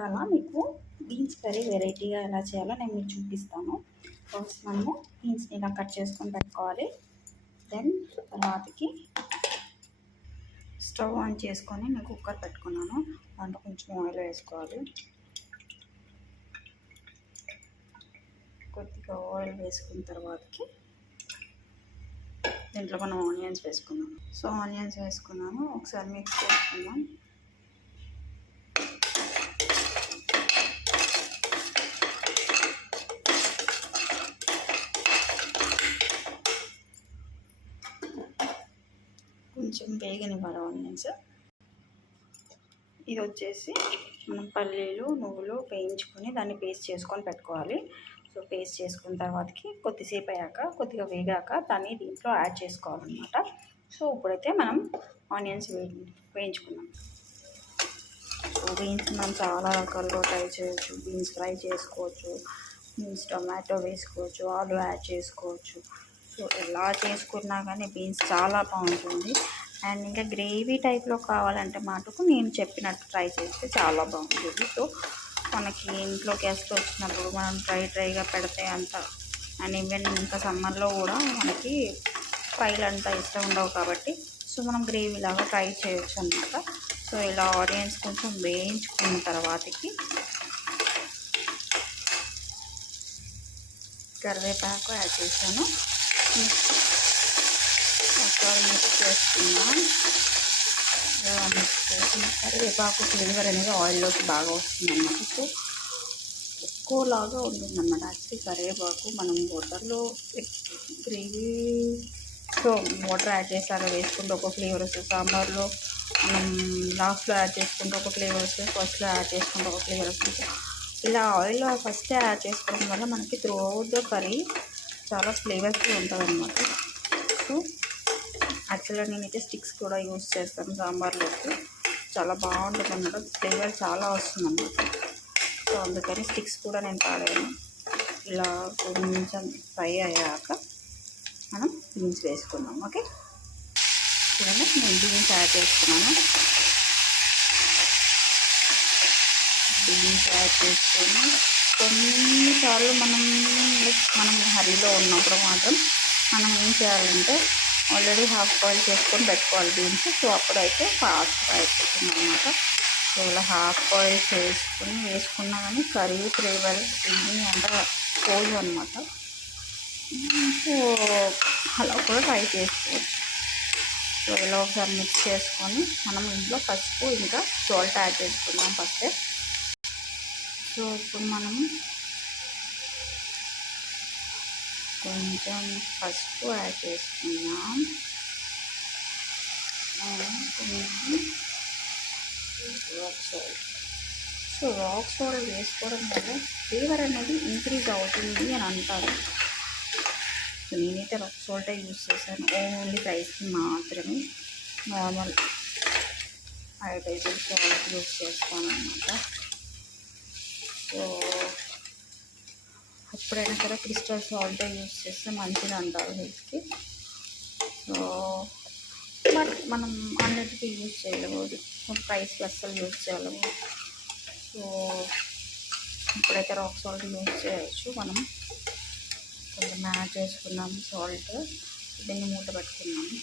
ఇవాళ మీకు beans curry వెరైటీగా ఎలా చేయాలో నేను మీకు చూపిస్తాను. ఫస్ట్ మనము బీన్స్ని ఇలా కట్ చేసుకొని పెట్టుకోవాలి. దెన్ తర్వాతకి స్టవ్ ఆన్ చేసుకొని నేను కుక్కర్ పెట్టుకున్నాను. దాంట్లో కొంచెం ఆయిల్ వేసుకోవాలి. కొద్దిగా ఆయిల్ వేసుకున్న తర్వాతకి దీంట్లో మనం ఆనియన్స్ వేసుకున్నాం. సో ఆనియన్స్ వేసుకున్నాను, ఒకసారి మిక్స్ చేసుకున్నాం. కొంచెం వేగనివ్వాలి ఆనియన్స్. ఇది వచ్చేసి మనం పల్లీలు నువ్వులు వేయించుకొని దాన్ని పేస్ట్ చేసుకొని పెట్టుకోవాలి. సో పేస్ట్ చేసుకున్న తర్వాతకి కొద్దిసేపు అయ్యాక కొద్దిగా వేగాక దాన్ని దీంట్లో యాడ్ చేసుకోవాలన్నమాట. సో ఇప్పుడైతే మనం ఆనియన్స్ వేయించుకున్నాం. సో బీన్స్ మనం చాలా రకాలుగా ట్రై చేయొచ్చు. బీన్స్ ఫ్రై చేసుకోవచ్చు, బీన్స్ టొమాటో వేసుకోవచ్చు, ఆలు యాడ్ చేసుకోవచ్చు. సో ఎలా చేసుకున్నా కానీ బీన్స్ చాలా బాగుంటుంది. అండ్ ఇంకా గ్రేవీ టైప్లో కావాలంటే మటుకు నేను చెప్పినట్టు ట్రై చేస్తే చాలా బాగుంటుంది. సో మనకి ఇంట్లో గెస్ట్ వచ్చినప్పుడు మనం డ్రైగా పెడితే అంత, అండ్ ఈవెన్ ఇంకా సమ్మర్లో కూడా మనకి ఫ్రైలు అంతా ఇష్టం ఉండవు కాబట్టి సో మనం గ్రేవీ లాగా ట్రై చేయొచ్చు అన్నమాట. సో ఇలా ఆనియన్స్ కొంచెం వేయించుకున్న తర్వాతకి కరివేపాకు యాడ్ చేశాను. ఒకసారి మిక్స్ చేసుకున్నాం. మిక్స్ చేసిన కరివేపాకు ఫ్లేవర్ అనేది ఆయిల్లోకి బాగా వస్తుంది అన్నమాట. సో ఎక్కువలాగా ఉంటుందన్నమాట. యాక్చువల్లీ కరివేపాకు మనం వాటర్లో గ్రేవీ సో వాటర్ యాడ్ చేసాక వేసుకుంటే ఒక ఫ్లేవర్ వస్తుంది. సాంబార్లో మనం లాస్ట్లో యాడ్ చేసుకుంటే ఒక ఫ్లేవర్ వస్తుంది, ఫస్ట్లో యాడ్ చేసుకుంటే ఒక ఫ్లేవర్ వస్తుంది. ఇలా ఆయిల్లో ఫస్ట్ యాడ్ చేసుకోవడం వల్ల మనకి త్రూ అవుట్ ద కర్రీ చాలా ఫ్లేవర్స్గా ఉంటుంది అన్నమాట. సో యాక్చువల్గా నేనైతే స్టిక్స్ కూడా యూజ్ చేస్తాను సాంబార్లోకి. చాలా బాగుంటుంది అన్నమాట, ఫ్లేవర్ చాలా వస్తుంది అన్నమాట. సో అందుకని స్టిక్స్ కూడా నేను పాడాను. ఇలా కొంచెం ఫ్రై అయ్యాక మనం బీన్స్ వేసుకుందాం. ఓకే, చూడండి నేను బీన్స్ యాడ్ చేసుకున్నాను. బీన్స్ యాడ్ చేసుకొని కొన్నిసార్లు మనం హరీలో ఉన్నప్పుడు మాత్రం మనం ఏం చేయాలంటే ఆల్రెడీ హాఫ్ బాయిల్ చేసుకొని పెట్టుకోవాలి బీన్స్. సో అప్పుడైతే ఫాస్ట్గా అయిపోతుంది అన్నమాట. సో ఇలా హాఫ్ బాయిల్ చేసుకుని వేసుకున్నా కానీ కర్రీ ఫ్లేవర్ ఇవన్నీ అంతా పోదు అనమాట. సో అలా కూడా ట్రై చేసుకోవచ్చు. సో ఇలా ఒకసారి మిక్స్ చేసుకొని మనం ఇంట్లో పసుపు ఇంకా సాల్ట్ యాడ్ చేసుకున్నాం ఫస్ట్. సో ఇప్పుడు మనం కొంచెం పసుపు యాడ్ చేసుకున్నాం. కొంచెం rock salt. So rock salt వేసుకోవడం వల్ల ఫ్లేవర్ అనేది ఇంక్రీజ్ అవుతుంది అని అంటారు. సో నేనైతే రాక్ సాల్టే యూజ్ చేశాను. ఓన్లీ రైస్కి మాత్రమే నార్మల్ 5 టేబుల్ సాల్ట్ యూజ్ చేస్తాను అన్నమాట. సో ఎప్పుడైనా సరే క్రిస్టల్ సాల్ట్ యూజ్ చేస్తే మంచిది అంటారు హెల్త్కి. సో బట్ మనం అన్నిటికీ యూజ్ చేయలేము, ఫ్రైస్కి అస్సలు యూజ్ చేయలేము. సో ఇప్పుడైతే రాక్ సాల్ట్ యూజ్ చేయొచ్చు. మనం కొంచెం యాడ్ చేసుకున్నాము సాల్ట్. దీన్ని మూత పెట్టుకున్నాము.